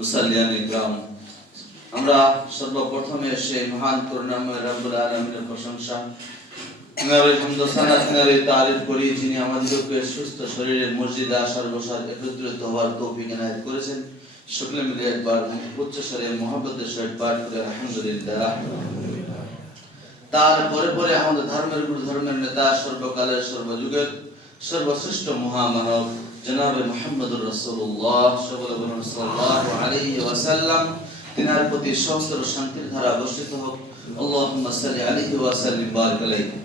মুসাল্লিয়ান ইকরাম, আমরা সর্বপ্রথমে সেই মহান করুণাময় রব্বুল আলামিনের প্রশংসা তারিফ করি, যিনি আমাদেরকে সুস্থ শরীরে মসজিদে আসার বসার একত্রিত হওয়ার তৌফিক এনায়েত করেছেন। সকলে মিলে একবার উচ্চ স্বরে মহব্বতের সহিত পাঠ করে আলহামদুলিল্লাহ। তারপরে পরে আমাদের ধর্মের গুরু, ধর্মের নেতা, সর্বকালের সর্বযুগের সর্বশ্রেষ্ঠ মহামানব জনাবে মুহাম্মদুর রাসূলুল্লাহ সাল্লাল্লাহু আলাইহি ওয়াসাল্লাম, তিনার প্রতি সহস্র শান্তির ধারা বর্ষিত হোক। আল্লাহুম্মা সাল্লি আলাইহি ওয়া সাল্লিম বারিক আলাইহি।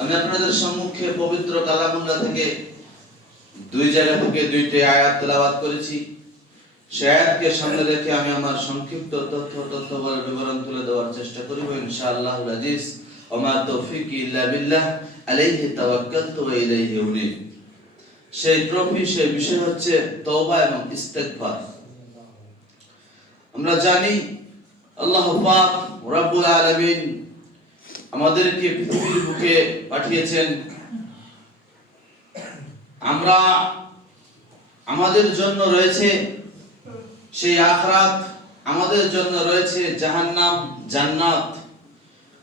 আমি আপনাদের সম্মুখে পবিত্র কালামুল্লাহ থেকে দুই জায়গা থেকে দুইটি আয়াত তেলাওয়াত করেছি। সেই আয়াতকে সামনে রেখে আমি আমার সংক্ষিপ্ত তথ্যবল বিবরণ তুলে দেওয়ার চেষ্টা করব ইনশাআল্লাহুল আজিজ। ওমা তৌফিকি ইল্লা বিল্লাহ, আলাইহি তাওয়াক্কালতু ওয়া ইলাইহি উনীব। সেই ট্রফি, সেই বিষয় হচ্ছে তওবা এবং ইস্তেগফার। আমরা জানি আল্লাহ পাক রব্বুল আলামিন আমাদেরকে পৃথিবীর বুকে পাঠিয়েছেন। আমরা আমাদের জন্য রয়েছে সেই আখিরাত, আমাদের জন্য রয়েছে জাহান্নাম, জান্নাত।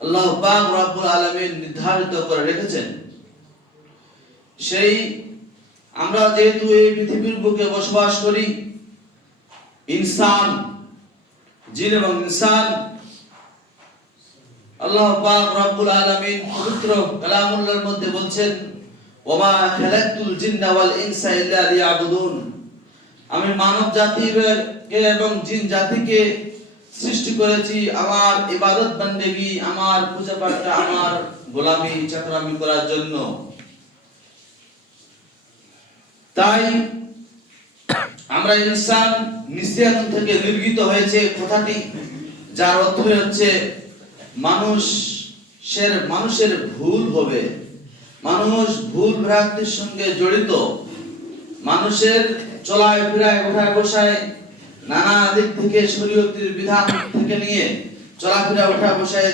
আল্লাহ পাক রব্বুল আলামিন নির্ধারিত করে রেখেছেন। সেই আমরা যেহেতু এই পৃথিবীর বুকে বসবাস করি, ইনসান, জিন এবং ইনসান, আল্লাহ পাক রব্বুল আলামিন পবিত্র কালামুল্লাহর মধ্যে বলছেন, ওমা খালাকতুল জিন্না ওয়াল ইনসা ইল্লা লিয়াবুদুন। আমি মানব জাতিকে এবং জিন জাতিকে সৃষ্টি করেছি আমার ইবাদত বন্দেগী, আমার পূজা পাঠ, আমার গোলামি চাকরামি করার জন্য। তাই আমরা ইনসান নিসিয়ান থেকে নির্গত হয়েছে কথাটি, যার অর্থ হচ্ছে মানুষের ভুল হবে, মানুষ ভুল ভ্রান্তির সঙ্গে জড়িত, মানুষের চলায় ফেরায় ওঠায় বসায় নানা দিক থেকে শরীয়তের বিধান থেকে নিয়ে চলাফেরা ওঠা বসায়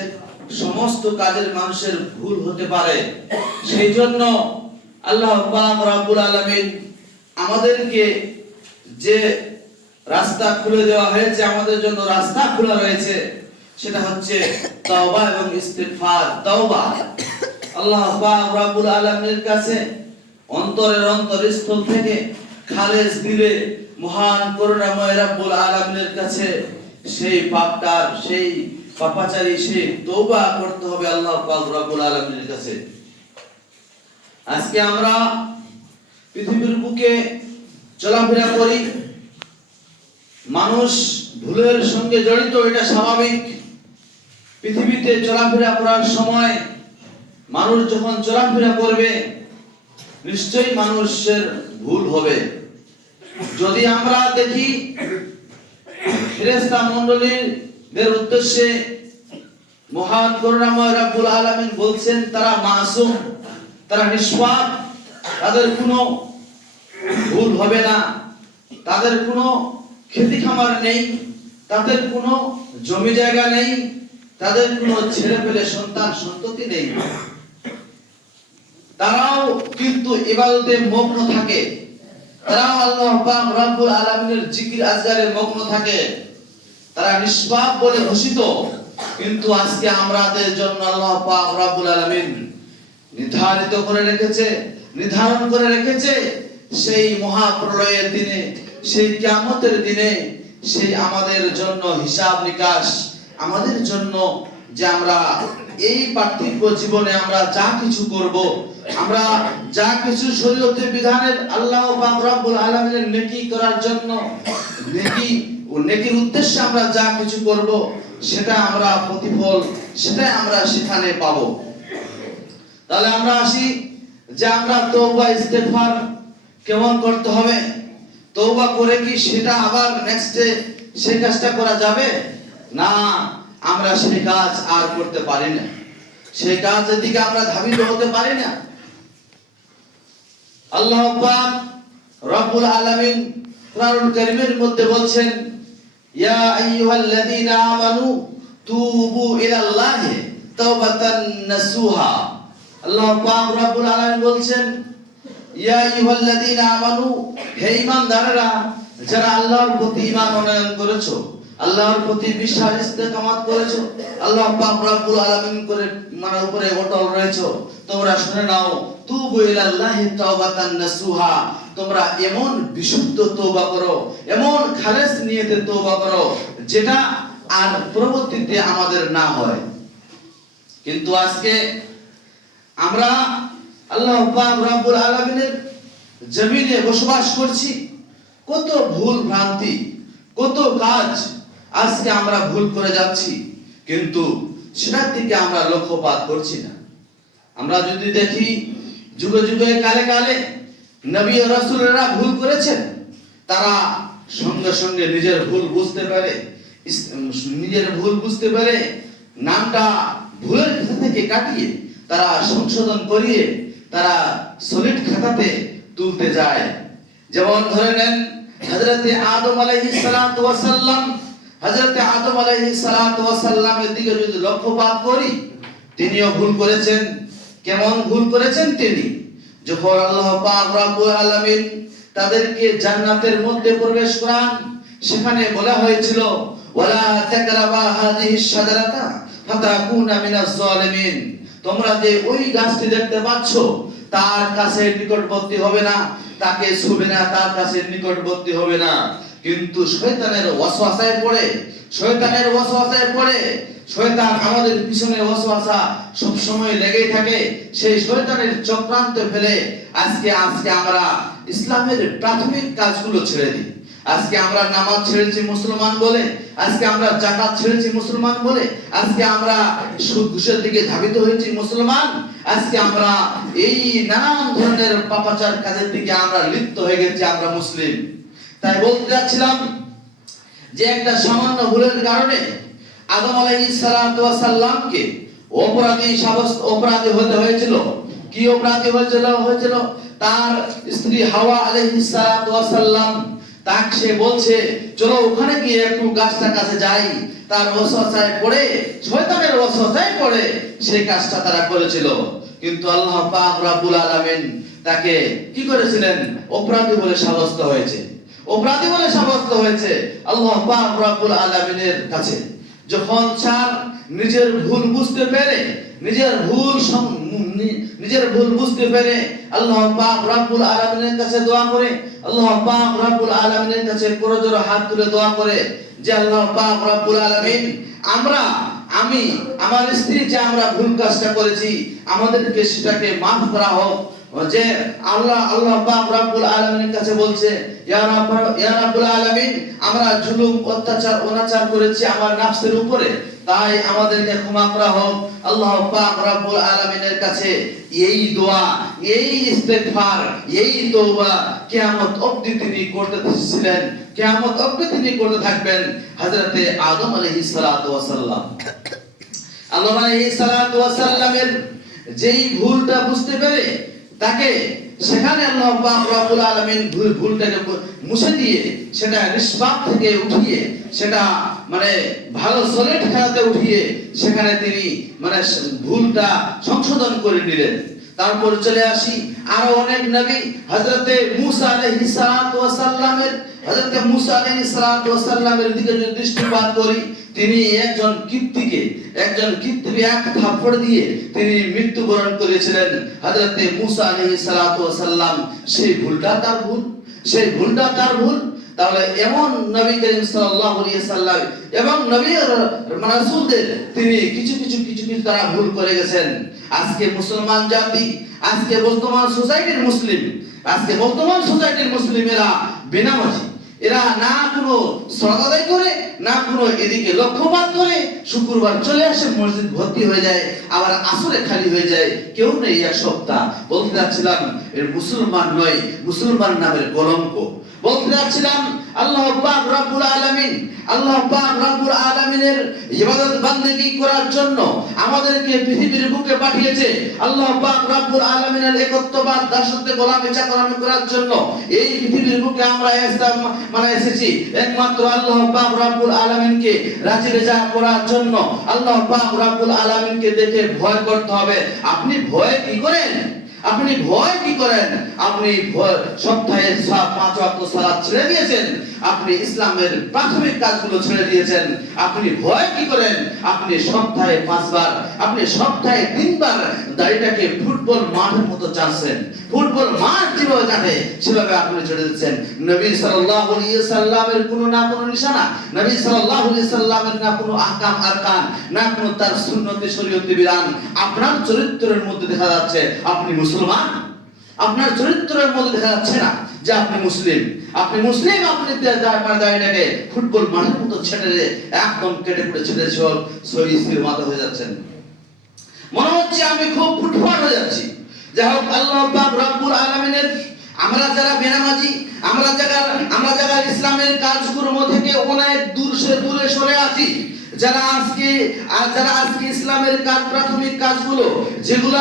সমস্ত কাজের মানুষের ভুল হতে পারে। সেই জন্য আল্লাহ পাক রব্বুল আলামিন আমাদেরকে যে রাস্তা খুলে দেওয়া হয়েছে, আমাদের জন্য রাস্তা খোলা রয়েছে, সেটা হচ্ছে তওবা এবং ইস্তিগফার। তওবা আল্লাহ পাক রব্বুল আলামিনের কাছে অন্তরের অন্তরস্থল থেকে খালেস দিলে মহান করুণাময় রব্বুল আলামিনের কাছে সেই পাপটার, সেই পাপাচারী, সেই তওবা করতে হবে আল্লাহ পাক রব্বুল আলামিনের কাছে। আজকে আমরা পৃথিবীর বুকে চলাফেরা করি, মানুষ ভুলের সঙ্গে জড়িত, এটা স্বাভাবিক। পৃথিবীতে চলাফেরা করার সময় মানুষ যখন চলাফেরা করবে, নিশ্চয়ই মানুষের ভুল হবে। যদি আমরা দেখি ফেরেশতা মণ্ডলীদের উদ্দেশ্যে মহান করুণাময় রব্বুল আলামিন বলছেন, তারা মাসুম, তারা নিষ্পাপ, তাদের কোনো ভুল হবে না, তাদের কোনো খেতি খামার নেই, তাদের কোনো জমি জায়গা নেই, তাদের কোনো ছেলে পেলে সন্তান সন্ততি নেই। তারাও কিন্তু ইবাদতে মগ্ন থাকে, তারাও আল্লাহ পাক রব্বুল আলামিনের জিকির আজগারে মগ্ন থাকে, তারা নিষ্পাপ বলে ঘোষিত। কিন্তু আজকে আমাদের জন্য আল্লাহ পাক রব্বুল আলামিন নির্ধারণ করে রেখেছে সেই মহাপ্রলয়ের দিনে, সেই কিয়ামতের দিনে, সেই আমাদের জন্য হিসাব নিকাশ, আমাদের জন্য যে আমরা এই পার্থিব জীবনে আমরা যা কিছু করব, আমরা যা কিছু শরীয়তের বিধানের আল্লাহ পাক রব্বুল আলামিনের নেকি করার জন্য, নেকি ও নেকির উদ্দেশ্যে আমরা যা কিছু করব, সেটা আমরা প্রতিফল, সেটাই আমরা সেখানে পাবো। তাহলে আমরা আসি যে আমরা তওবা ইস্তেগফার কেমন করতে হবে। তওবা করে কি সেটা আবার নেক্সটে সেই কাজটা করা যাবে? না, আমরা সেই কাজ আর করতে পারি না, সেই কাজের দিকে আমরা ধাবিত হতে পারি না। আল্লাহ পাক রব্বুল আলামিন কোরআনুল কারীমের মধ্যে বলছেন, ইয়া আইয়ুহাল্লাযীনা আমানু তুবু ইলাল্লাহি তাওবাতান নাসুহা। আল্লাহ পাক রব্বুল আলামিন বলছেন, ইয়া আইয়ুহাল্লাযীনা আমানু, হে ঈমানদাররা, যারা আল্লাহর প্রতি ঈমান আনয়ন করেছো, আল্লাহর প্রতি বিশ্বাস ইস্তেকামাত করেছো, আল্লাহ পাক রব্বুল আলামিন করে উপরে অটল রয়েছো, তোমরা শুনে নাও, তুবু ইলাল্লাহি তাওবাতান নাসুহা, তোমরা এমন বিশুদ্ধ তওবা করো, এমন খালেস নিয়তে তওবা করো যেটা আর পরবর্তীতে আমাদের না হয়। কিন্তু আজকে আমরা আল্লাহ পাক রব্বুল আলামিনের জমিনে বসবাস করছি, কত ভুল ভ্রান্তি, কত কাজ আজকে আমরা ভুল করে যাচ্ছি, কিন্তু সেটার দিকে আমরা লক্ষ্যপাত করছি না। আমরা যদি দেখি যুগে যুগে কালে কালে নবী ও রাসূলরা ভুল করেছেন, তারা সঙ্গে সঙ্গে নিজের ভুল বুঝতে পারে নামটা ভুলের খাতা থেকে কাটিয়ে তারা সংশোধন করিয়ে তারা সলিড খাতাতে তুলতে যায়। যেমন ধরে নেন হযরতে আদম আলাইহিস সালাতু ওয়াস সালাম, হযরতে আদম আলাইহিস সালাতু ওয়াস সালামের দিকে যদি লক্ষ্যপাত করি, তিনিও ভুল করেছেন। কেমন ভুল করেছেন তিনি? যখন আল্লাহ পাক রব্বুল আলামিন তাদেরকে জান্নাতের মধ্যে প্রবেশ করান, সেখানে বলা হয়েছিল ওয়ালা তাকরাবা হাযিহিস শাজারাতা ফাতাকুনা মিনাজ জালিমিন, তোমরা যে ওই গাছটি দেখতে পাচ্ছ তার কাছে নিকটবর্তী হবে না, তাকে ছুবে না, তার কাছে নিকটবর্তী হবে না। কিন্তু শয়তানের ওয়াসওয়াসায় পড়ে শয়তান আমাদের পিছনে ওয়াসওয়াসা সব সময় লেগেই থাকে। সেই শয়তানের চক্রান্ত ফেলে আজকে আমরা ইসলামের প্রাথমিক কাজগুলো ছেড়ে দিই। আজকে আমরা নামাজ ছেড়েছি মুসলমান বলে, আজকে আমরা যাকাত ছেড়েছি মুসলমান বলে, আজকে আমরা সুদ ঘুষের দিকে ধাবিত হয়েছি মুসলমান, আজকে আমরা এই নানান ধরনের পাপাচার কাজের দিকে আমরা লিপ্ত হয়ে গেছি আমরা মুসলিম। তাই বলতে যাচ্ছিলাম যে একটা সামান্য ভুলের কারণে আদম আলাইহিস সালাতু ওয়াস সালামকে অপরাধী হতে হয়েছিল। কি অপরাধী হয়েছিল? তার স্ত্রী হাওয়া আলাইহিস সালাতু ওয়াস সালাম তাকে সে বলছে চলো ওখানে গিয়ে একটু গাছটার কাছে যাই, তার ওয়াসওয়াসায় পড়ে, শয়তানের ওয়াসওয়াসায় পড়ে সেই কাজটা তারা করেছিল। কিন্তু আল্লাহ পাক রব্বুল আলামিন তাকে কি করেছিলেন? অপরাধী বলে সাব্যস্ত হয়েছে আল্লাহ পাক রব্বুল আলামিনের কাছে। যখন স্যার নিজের ভুল বুঝতে পেরে আল্লাহ পাক রব্বুল আলামিনের কাছে দোয়া করে, আল্লাহ পাক রব্বুল আলামিনের কাছে করজোড়ে হাত তুলে দোয়া করে যে আল্লাহ পাক রব্বুল আলামিন, আমি আমার স্ত্রী যে আমরা ভুল কাজটা করেছি, আমাদেরকে সেটাকে মাফ করা হোক। যে আল্লাহ পাক রব্বুল আলামিনের কাছে বলছে ইয়া রাব্বুল আলামিন, আমরা জুলুম অত্যাচার অনাচার করেছি আমার নফসের উপরে, তাই আমাদেরকে ক্ষমা করা হোক। আল্লাহ পাক রব্বুল আলামিনের কাছে এই দোয়া, এই ইস্তেগফার, এই তওবা কিয়ামত অবধি তিনি করতেছিলেন, কিয়ামত অবধি তিনি করতে থাকবেন। হযরতে আদম আলাইহিস সালাতু ওয়াস সালাম, আদম আলাইহিস সালাতু ওয়াস সালামের যেই ভুলটা বুঝতে পেরে তাকে সেখানে আল্লাহ পাক রব্বুল আলামিন ভুলটাকে মুছে দিয়ে সেটা নিষ্পাপ থেকে উঠিয়ে সেটা ভালো সলিড খাতাতে উঠিয়ে সেখানে তিনি ভুলটা সংশোধন করে নিলেন। তারপর চলে আসি আরো অনেক নবী, হযরতে মুসা আলাইহিস সালাতু ওয়াস সালামের দিকে যদি দৃষ্টিপাত করি, তিনি একজন কিপ্তিকে এক থাপ্পড় দিয়ে তিনি মৃত্যুবরণ করেছিলেন। হযরতে মুসা আলাইহিস সালাতু ওয়াস সালাম সেই ভুলটা তার ভুল। তাহলে এমন নবী করিম সাল্লাল্লাহু আলাইহি সাল্লাম এবং নবী রাসূলদের তিনি কিছু তারা ভুল করে গেছেন। আজকে মুসলমান জাতি, আজকে বর্তমান সোসাইটির মুসলিমেরা বেনামাজি, এরা না কোনো সালাত আদায় করে, না কোনো এদিকে লক্ষ্যপাত করে, শুক্রবার চলে আসে মসজিদ ভর্তি হয়ে যায়, আবার আসরে খালি হয়ে যায়, কেউ নেই এক সপ্তাহ। বলতে যাচ্ছিলাম এর মুসলমান নয়, মুসলমান নামের কলঙ্ক। বলতে যাচ্ছিলাম আল্লাহ পাক রব্বুল আলামিনের ইবাদত বান্দেগি করার জন্য আমাদেরকে পৃথিবীর বুকে পাঠিয়েছে। আল্লাহ পাক রব্বুল আলামিনের একত্ববাদ, দাসত্বে গোলামি চাকরামি করার জন্য এই পৃথিবীর বুকে আমরা এসেছি একমাত্র আল্লাহ পাক রব্বুল আলামিনকে রাজি রেজা করার জন্য। আল্লাহ পাক রব্বুল আলামিনকে দেখে ভয় করতে হবে। আপনি ভয় কি করেন? আপনি ভয় কি করেন? আপনি সপ্তাহে 5 ওয়াক্ত সালাত ছেড়ে দিয়েছেন, আপনি ইসলামের প্রাথমিক কাজগুলো ছেড়ে দিয়েছেন। আপনি ভয় কি করেন? আপনি সপ্তাহে 5 বার, আপনি সপ্তাহে 3 বার দাড়িটাকে ফুটবল মাঠের মতো চাচ্ছেন। ফুটবল মাঠ যেভাবে চাটে সেভাবে আপনি ছেড়ে দিচ্ছেন। নবী সাল্লাল্লাহু আলাইহি সাল্লামের কোনো নিশানা, নবী সাল্লাল্লাহু আলাইহি সাল্লামের না কোনো আহকাম আরকান, না কোনো তার সুন্নতি শরীয়তি বিধান আপনার চরিত্রের মধ্যে দেখা যাচ্ছে। আপনি মুসলমান, আপনার চরিত্রের মধ্যে দেখা যাচ্ছে না যে আপনি মুসলিম। আপনি মুসলিম, আপনি দাঁড়িয়ে ফুটবল মাঠের মতো ছেড়ে একদম কেটে কুটে ছেড়ে সহির মাথা হয়ে যাচ্ছেন। মনে হচ্ছে আমি খুব ফুটফাট হয়ে যাচ্ছি। যাই হোক, আল্লাহ পাক রব্বুল আলামিনের, আমরা যারা বেনামাজি, আমরা যারা ইসলামের কাজকর্ম থেকে অনেক দূরে সরে আছি, যারা আজকে ইসলামের কাজ, প্রাথমিক কাজগুলো যেগুলো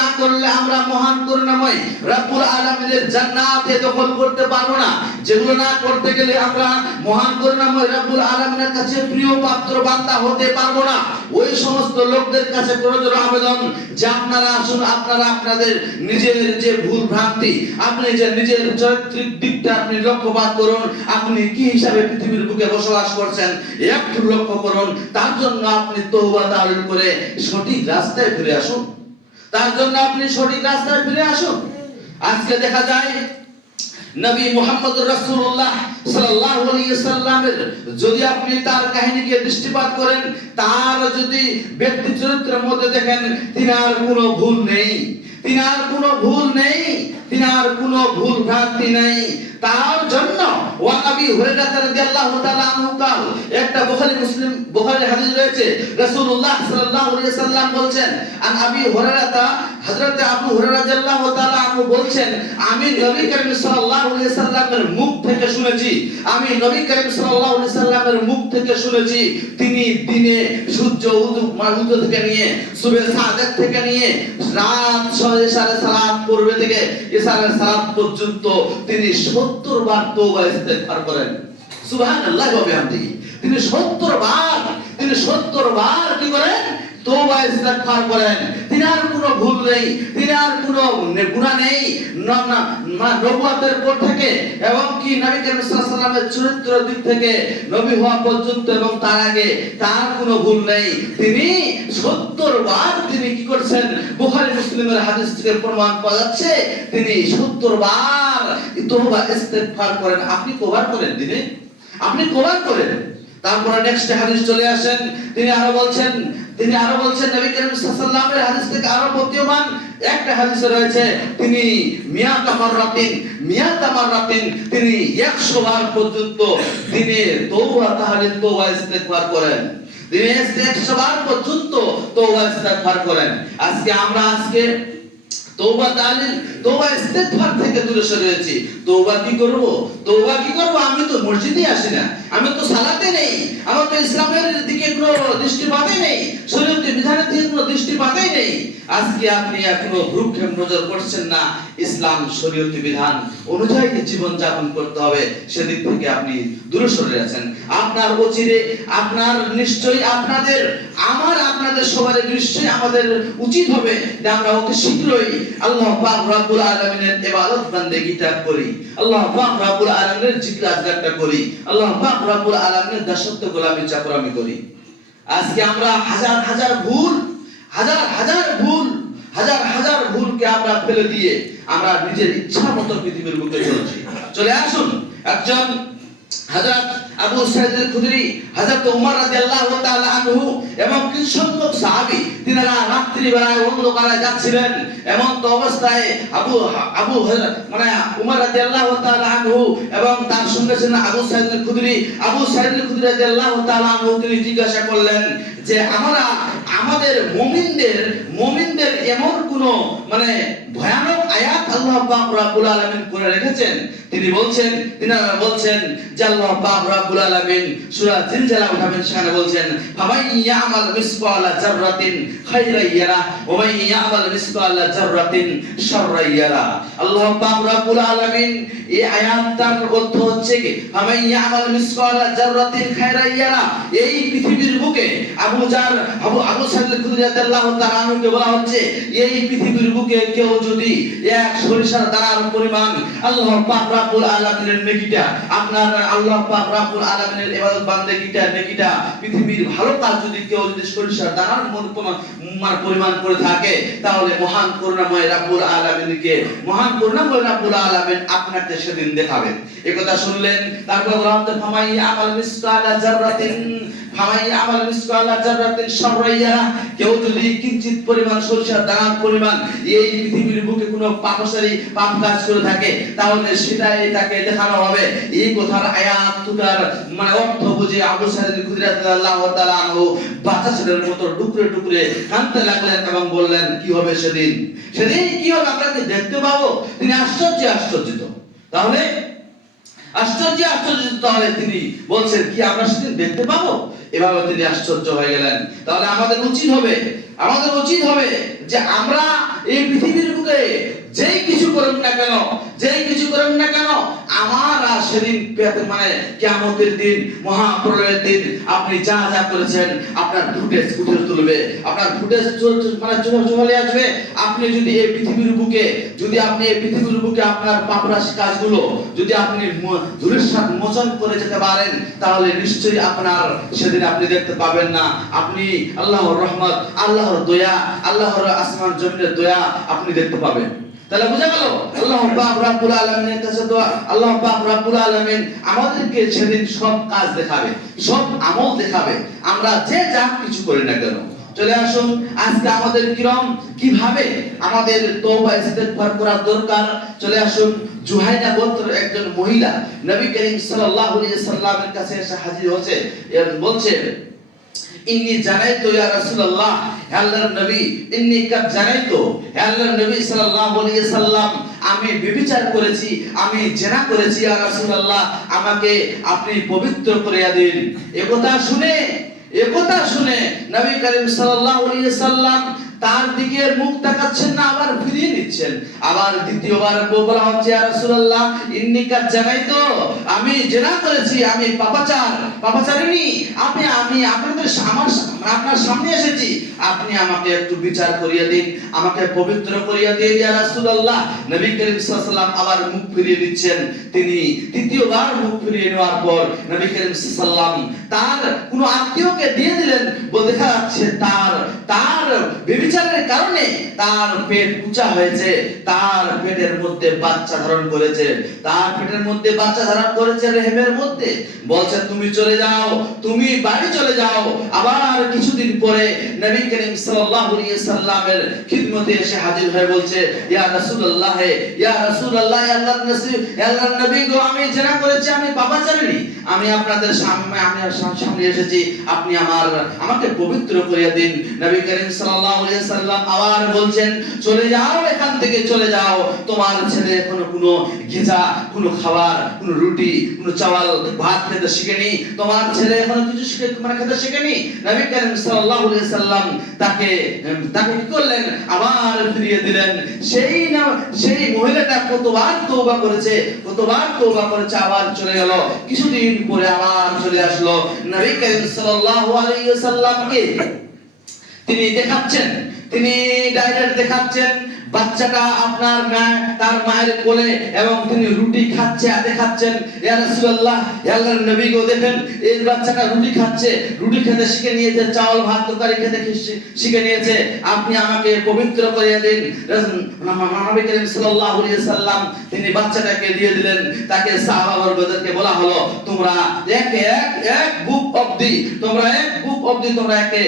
না করলে আমরা মহান করুণাময় রব্বুল আলামিনের জান্নাতে দখল করতে পারবো না, যেগুলো না করতে গেলে আমরা মহান করুণাময় রব্বুল আলামিনের কাছে প্রিয় পাত্র বান্দা হতে পারবো না, ওই সমস্ত লোকদের কাছে করজোর আবেদন যে আপনারা আসুন, আপনারা আপনাদের নিজের যে ভুল ভ্রান্তি, আপনি যে নিজের চরিত্রিক দিকটা আপনি লক্ষ্যপাত করুন। আপনি কি হিসাবে পৃথিবীর বুকে বসবাস করছেন একটু লক্ষ্য করুন। তার জন্য আপনি তওবা তাওবা করে সঠিক রাস্তায় ফিরে আসুন। তার জন্য আপনি সঠিক রাস্তায় ফিরে আসুন। আজকে দেখা যায় নবী মুহাম্মদুর রাসূলুল্লাহ সাল্লাল্লাহু আলাইহি সাল্লামের যদি আপনি তার কাহিনীকে দৃষ্টিপাত করেন, তার যদি ব্যক্তি চরিত্রের মধ্যে দেখেন তিনার কোনো ভুল নেই, তিনার কোনো ভুল নেই, তিনার কোনো ভুল ভ্রান্তি নেই। তার জন্য ওয়া নবী হুরায়রা রাদিয়াল্লাহু তাআলা আনহু কাল, একটা বুখারী হাদিস রয়েছে, রাসূলুল্লাহ সাল্লাল্লাহু আলাইহি সাল্লাম বলছেন, আন আবি হুরায়রা, হযরত আবু হুরায়রা রাদিয়াল্লাহু তাআলা আনহু বলছেন, আমি নবী করিম সাল্লাল্লাহু আলাইহি সাল্লামের মুখ থেকে শুনেছি, আমি নবী করিম সাল্লাল্লাহু আলাইহি সাল্লামের মুখ থেকে শুনেছি, তিনি দিনে সূর্য উদয় থেকে নিয়ে, সুবহে সাদেক থেকে নিয়ে, রাত ইশারের সালাত পূর্বে থেকে ইশারের সালাত পর্যন্ত তিনি 70 বার তওবা ইস্তেগফার করেন। সুবহানাল্লাহি ওয়া বিহামদিহি। তিনি 70 বার কি করেন? তওবা ইস্তেগফার করেন। তিনার কোনো ভুল নেই, তিনার কোনো গুনাহ নেই, নবুয়তের পর থেকে এবং কি নবী করিম সাল্লাল্লাহু আলাইহি ওয়াসাল্লামের চরিত্রের দিক থেকে নবী হওয়া পর্যন্ত এবং তার আগে তার কোনো ভুল নেই। তিনি 70 বার তিনি কি করছেন? বুখারী মুসলিমের হাদিস থেকে প্রমাণ পাওয়া যাচ্ছে তিনি 70 বার তওবা ইস্তেগফার করেন। আপনি কবার করেন দিনে? আপনি কবার করেন? তারপরে নেক্সট হাদিস চলে আসেন, তিনি আরো বলছেন নবী করিম সাল্লাল্লাহু আলাইহি ওয়াসাল্লামের হাদিস থেকে আরো প্রতীয়মান একটা হাদিসে রয়েছে, তিনি মিয়াতা মাররাতিন তিনি 100 বার পর্যন্ত দিনে তওবা তাহলিল তওবা ইস্তেগফার করেন। দিনে 100 বার পর্যন্ত তওবা ইস্তেগফার করেন। আমরা তওবা তাহলিল তওবা ইস্তেগফার থেকে দূরে সরে রয়েছি। তওবা কি করব? আমি তো মসজিদে আসি না, আমি তো সালাতে নেই, আমার তো ইসলামের দিকে কোনো দৃষ্টিপাতই নেই, শরীয়তের বিধানের দিকে কোনো দৃষ্টিপাতই নেই। আজকে আপনি এখনো ভ্রুক্ষেপ নজর করছেন না, ইসলাম শরীয়তের বিধান অনুযায়ী জীবন যাপন করতে হবে, সেদিক থেকে আপনি দূরে সরে আছেন। আপনার অচিরে, আপনার নিশ্চয়ই আপনাদের সবার নিশ্চয়ই আমাদের উচিত হবে যে আমরা অতি শীঘ্রই আল্লাহ পাক রব্বুল আলামিনের ইবাদত বান্দেগিটা করি, আল্লাহ পাক রব্বুল আলামিনের জিকির আজগারটা করি, আল্লাহ পাক রব্বুল আলামিনের দাসত্ব গোলামি চাকরামি করি। আজকে আমরা হাজার ভুলকে আমরা ফেলে দিয়ে আমরা নিজের ইচ্ছা মতো পৃথিবীর বুকে চলে আসুন। একজন হযরত আবু সাঈদ আল-খুদরি, হযরত ওমর রাদিয়াল্লাহু তাআলা আনহু এবং কিছু সংখ্যক সাহাবী তিনারা রাত্রি বেলায় অন্ধকারে যাচ্ছিলেন। এমন তো অবস্থায় ওমর রাদিয়াল্লাহু তাআলা আনহু এবং তার সঙ্গে ছিলেন আবু সাঈদ আল-খুদরি রাদিয়াল্লাহু তাআলা আনহু, তিনি জিজ্ঞাসা করলেন যে আমাদের মুমিনদের এমন কোন ভয়ানক আয়াত আল্লাহ পাক রব্বুল আলামিন করে রেখেছেন? তিনারা বলছেন যে আল্লাহ পাক রব্বুল আলামিন সূরা জিলজালা উঠাবেন, সেখানে বলছেন ফামান ইয়ামাল মিসকালা জাররাতিন খায়রান ইয়ারা ওয়া মান ইয়ামাল মিসকালা জাররাতিন শাররান ইয়ারা। আল্লাহ পাক রব্বুল আলামিন এই আয়াতটার অর্থ হচ্ছে কি ফামান ইয়ামাল মিসকালা জাররাতিন খায়রান ইয়ারা। এই পৃথিবীর বুকে আবু সাইদ খুদরি রাদিয়াল্লাহু তাআলা আনহুকে বলা হচ্ছে এই পৃথিবীর বুকে কেউ যদি এক সরিষার দানার পরিমাণ আল্লাহ পাক রব্বুল আলামিনের নেকিটা, আপনার আল্লাহ পাক রব্বুল আলামিনের ইবাদত বান্দেগিটা নেকিটা, পৃথিবীর ভালো কাজ যদি কেউ যদি সরিষার দানার পরিমাণ করে থাকে, তাহলে মহান করুণাময় রব্বুল আলামিনকে, মহান করুণাময় রব্বুল আলামিন আপনাকে সেদিন দেখাবেন। এই কথা শুনলেন। তারপর বলা হচ্ছে ফামাই আমাল মিসকালা জাররাতিন শাররান ইয়ারা। কেউ যদি কিঞ্চিত পরিমাণ সরিষার দানার পরিমাণ এই পৃথিবীর বুকে কোনো পাপচারী পাপ কাজ করে থাকে, তাহলে সেটাই তাকে দেখানো হবে। এই কথার আয়াত দুটার মানে অর্থ বুঝে আবু সাইদ খুদরি রাদিয়াল্লাহু তাআলা আনহু বাচ্চা ছেলের মতো টুকরে টুকরে কাঁদতে লাগলেন এবং বললেন কি হবে সেদিন, সেদিন কি হবে আমরা কি দেখতে পাবো? তিনি আশ্চর্যিত। তাহলে আশ্চর্যিত, তাহলে তিনি বলছেন কি আমরা সেদিন দেখতে পাবো? এভাবে তিনি আশ্চর্য হয়ে গেলেন। তাহলে আমাদের উচিত হবে যে আমরা এই পৃথিবীর বুকে যেই কিছু করুন না কেন আমার সেদিন মানে কিয়ামতের দিন, মহাপ্রলয়ের দিন আপনি যা করেছেন আপনার ফুটেজ তুলবে, আপনার ফুটেজ মানে চলে আসবে। আপনি যদি এই পৃথিবীর বুকে আপনার পাপরাশি কাজগুলো যদি আপনি ধূলির সাথে মোচন করে যেতে পারেন, তাহলে নিশ্চয়ই আপনার সেদিন আপনি দেখতে পাবেন না। আপনি আল্লাহর রহমত, আল্লাহর দয়া, আল্লাহর আসমান জমিনের দয়া আপনি দেখতে পাবেন। তাহলে বোঝা গেল আল্লাহ পাক রব্বুল আলামিনের কাছে দোয়া, আল্লাহ পাক রব্বুল আলামিন আমাদেরকে সেদিন সব কাজ দেখাবে, সব আমল দেখাবে, আমরা যে যা কিছু করি না কেন। চলে আসুন আজকে আমাদের কিভাবে আমাদের তওবা ইস্তেগফার করা দরকার। চলে আসুন জুহাইনা গোত্রের একজন মহিলা নবী করিম সাল্লাল্লাহু আলাইহি সাল্লামের কাছে এসে হাজির হয়েছে, বলছে ইন্নী জানাইতু ইয়া রাসূলুল্লাহ, হে আল্লাহর নবী, ইন্নী কাদ জানাইতু, হে আল্লাহর নবী সাল্লাল্লাহু আলাইহি সাল্লাম, আমি ব্যভিচার করেছি, আমি জিনা করেছি, ইয়া রাসূলুল্লাহ আমাকে আপনি পবিত্র করিয়া দিন। একথা শুনে নবী করিম সাল্লাল্লাহু আলাইহি সাল্লাম তার দিকে মুখ তাকাচ্ছেন না, আবার ফিরিয়ে নিচ্ছেন। আবার দ্বিতীয়বার বলা হচ্ছে ইয়া রাসূলুল্লাহ ইন্নী কাদ জানাইতু, আমি জিনা করেছি, আমি পাপাচারিনী, আমি আপনার সামনে এসেছি, আপনি আমাকে একটু বিচার করিয়ে দিন, আমাকে পবিত্র করিয়ে দিন ইয়া রাসূলুল্লাহ। নবী করিম সাল্লাল্লাহু আলাইহি সাল্লাম আবার মুখ ফিরিয়ে নিচ্ছেন। তিনি তৃতীয়বার মুখ ফিরিয়ে নেওয়ার পর নবী করিম সাল্লাল্লাহু আলাইহি সাল্লাম তার কোন আত্মীয়কে দিয়ে দিলেন। দেখা যাচ্ছে তার বিচারের কারণে তার পেট উঁচা হয়েছে, তার পেটের মধ্যে বাচ্চা ধারণ করেছে, রেহেমের মধ্যে। বলছে তুমি চলে যাও, তুমি বাড়ি চলে যাও। আবার কিছুদিন পরে নবী করিম সাল্লাল্লাহু আলাইহি সাল্লামের খিদমতে এসে হাজির হয়ে বলছে ইয়া রাসূলুল্লাহ, ইয়া আল্লাহর নবী গো, আমি জিনা করেছি, আমি পাপাচারিনী, আমি আপনাদের সামনে এসেছি, আপনি আমাকে পবিত্র করিয়ে দিন। নবী করিম সাল্লাল্লাহু আলাইহি সাল্লাম আবার বলছেন চলে যাও, এখান থেকে চলে যাও, তোমার ছেলে এখনো কোনো গিজা, কোনো খাবার, কোনো রুটি, কোনো চাওয়াল ভাত খেতে শিখেনি, তোমার ছেলে এখনো কিছু খেতে শিখেনি। নবী করিম সাল্লাল্লাহু আলাইহি সাল্লাম তাকে কি করলেন? আবার ফিরিয়ে দিলেন। সেই মহিলাটা কতবার তওবা করেছে, আবার চলে গেল। কিছুদিন পরে আবার চলে আসলো। নবী করিম সাল্লাল্লাহু আলাইহি সাল্লামকে তিনি ডাইরেক্ট দেখাচ্ছেন বাচ্চাটা আপনার তার মায়ের কোলে, এবং তিনি রুটি দেখাচ্ছেন। ইয়া রাসূলুল্লাহ, ইয়া আল্লাহর নবী গো, দেখেন এই বাচ্চাটা রুটি খেতে শিখে নিয়েছে, চাউল ভাত তরকারি খেতে শিখে নিয়েছে, আপনি আমাকে পবিত্র করিয়ে দিন। নবী করিম সাল্লাল্লাহু আলাইহি সাল্লাম তিনি বাচ্চাটাকে দিয়ে দিলেন। তাকে সাহাবাদেরকে বলা হলো তোমরা এক বুক অবধি তোমরা এক বুক অবধি তোমরা একে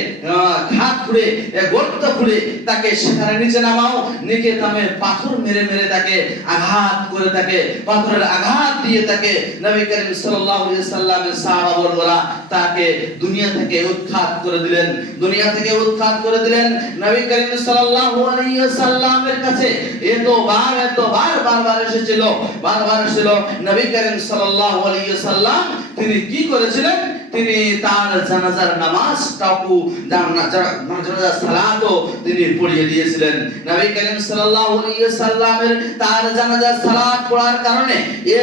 খাত খুঁড়ে গর্ত খুঁড়ে তাকে সেখানে নিচে নামাও, নিচে নামে পাথর মেরে মেরে তাকে আঘাত করে তাকে পাথরের আঘাত দিয়ে তাকে নবী করিম সাল্লাল্লাহু আলাইহি সাল্লামের সাহাবাবরা তাকে দুনিয়া থেকে উৎখাত করে দিলেন, দুনিয়া থেকে উৎখাত করে দিলেন। নবী করিম সাল্লাল্লাহু আলাইহি সাল্লামের কাছে এতবার বারবার এসেছিল, বারবার এসেছিল। নবী করিম সাল্লাল্লাহু আলাইহি সাল্লাম তিনি কি করেছিলেন, তিনি তার জানাজার নামাজটাও জানাজার সালাতও তিনি পড়িয়ে দিয়েছিলেন। নবী করিম সাল্লাল্লাহু আলাইহি সাল্লামের তার জানাজার সালাত পড়ার কারণে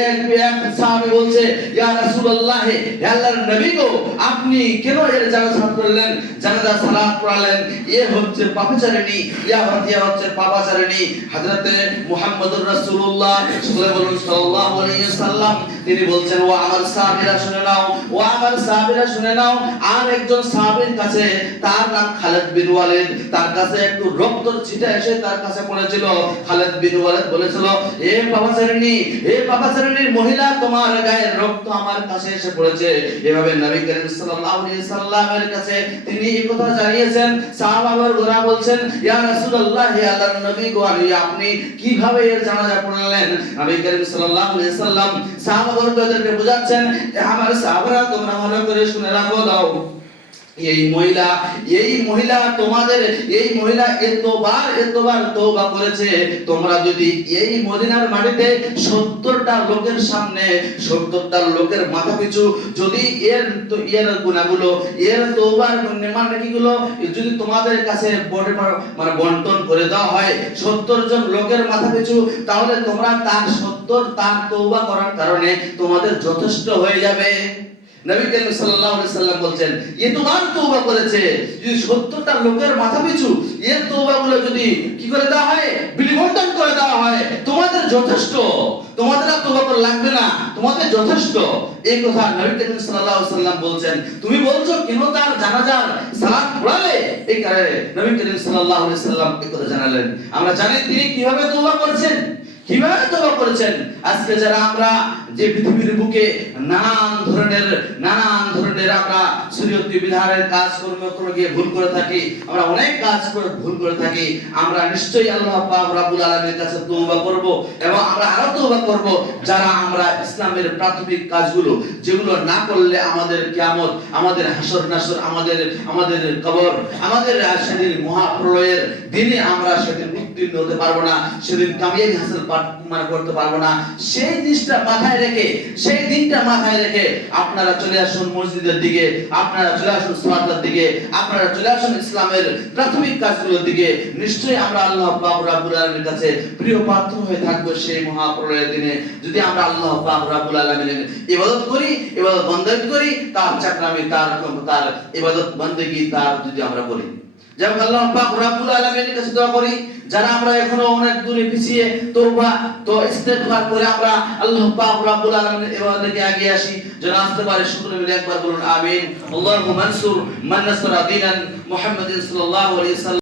এক সাহাবী বলছে, ইয়া রাসূলুল্লাহ, হে আল্লাহর নবী গো, আপনি কেন এর জানাজা পড়লেন, জানাজার সালাত পড়ালেন? এ হচ্ছে পাপাচারিণী, ইয়া হচ্ছে পাপাচারিণী। হযরতে মুহাম্মদুর রাসূলুল্লাহ সাল্লাল্লাহু আলাইহি সাল্লাম তিনি বলছেন, ও আমার সাহাবীরা শুনে নাও, ও আমার সাহাবীরা শুনে নাও। আর একজন সাহাবীর কাছে, তার নাম খালিদ বিন ওয়ালিদ, তার কাছে একটু রক্তর ছিটা এসে তার কাছে পড়েছিল। খালিদ বিন ওয়ালিদ বলেছিল, হে পাপাচারিণীর মহিলা, তোমার গায়ের রক্ত আমার কাছে এসে পড়েছে। এভাবে নবী করিম সাল্লাল্লাহু আলাইহি সাল্লামের কাছে তিনি এই কথা জানিয়েছেন। সাহাবারা বলছেন, ইয়া রাসূলুল্লাহ, হে আল্লাহর নবী গো, আপনি কিভাবে এর জানাজা পড়লেন? নবী করিম সাল্লাল্লাহু আলাইহি সাল্লাম সাহাবাদেরকে বোঝাচ্ছেন, আমার সাহাবারা তোমরা ভালো করে শুনে রাখো দাও, এই মহিলা তোমাদের, এই মহিলা এতবার তওবা করেছে। তোমরা যদি এই মদিনার মাটিতে 70টা লোকের সামনে, 70টা লোকের মাথা পিছু যদি এর গুনাহগুলো, এর তওবার নেমানিগুলো যদি তোমাদের কাছে মানে বন্টন করে দেওয়া হয় 70 জন লোকের মাথা পিছু, তাহলে তোমরা তার তওবা করার কারণে তোমাদের যথেষ্ট হয়ে যাবে। নবী করিম সাল্লাল্লাহু আলাইহি সাল্লাম বলছেন, এতবার তওবা করেছে, যদি 70টা লোকের মাথা পিছু এর তওবাগুলো যদি কি করে দেওয়া হয়, বিলিবন্টন করে দেওয়া হয়, তোমাদের যথেষ্ট, তোমাদের আর তওবা করা লাগবে না, তোমাদের যথেষ্ট। এই কথা নবী করিম সাল্লাল্লাহু আলাইহি সাল্লাম বলছেন। তুমি বলছো কেন তার জানাজার সালাত পড়ালে? এই কারণে নবী করিম সাল্লাল্লাহু আলাইহি সাল্লাম এই কথা জানালেন। আমরা জানি তিনি কিভাবে তওবা করেছেন, কিভাবে তওবা করেছেন। আজকে যারা আমরা যে পৃথিবীর বুকে নানান ধরনের আমরা শরীয়তি বিধানের কাজ কর্ম গিয়ে ভুল করে থাকি, আমরা অনেক কাজ করে ভুল করে থাকি। আমরা নিশ্চয়ই আল্লাহ পাক রব্বুল আলামিনের কাছে তওবা করব এবং আমরা আরো তওবা করব, যারা আমরা ইসলামের প্রাথমিক কাজগুলো যেগুলো না করলে আমাদের কিয়ামত, আমাদের হাসর নাসর, আমাদের কবর, আমাদের সেদিন মহাপ্রলয়ের দিনে আমরা সেদিন উত্তীর্ণ হতে পারবো না, সেদিন কামিয়াবি হাসিল করতে পারবো না। সেই জিনিসটা মাথায় রেখে, সেই দিনটা মাথায় রেখে আপনারা চলে আসুন মসজিদের দিকে, আপনারা চলে আসুন সালাতের দিকে, আপনারা চলে আসুন ইসলামের প্রাথমিক কাজগুলোর দিকে। নিশ্চয়ই আমরা আল্লাহ পাক রব্বুল আলামিনের কাছে প্রিয় পাত্র হয়ে থাকবো সেই মহাপ্রলয়ের দিনে, যদি আমরা আল্লাহ পাক রব্বুল আলামিনের ইবাদত করি, ইবাদত বন্দেগী করি, তার চাকরামি, তার ইবাদত বন্দেগী তার যদি আমরা করি। যেমন আল্লাহ পাক রব্বুল আলামিনের কাছে দোয়া করি, যারা আমরা এখনো অনেক দূরে পিছিয়ে তওবা তো ইস্তেগফার করে আমরা আল্লাহ পাক রব্বুল আলামিনের ইবাদতে এগিয়ে আসি, যেন আসতে পারে। সকলে মিলে একবার বলুন আমিন। আল্লাহুম্মা মানসুর মান নাসারা দীনান মুহাম্মাদিন সাল্লাল্লাহু আলাইহি ওয়াসাল্লাম।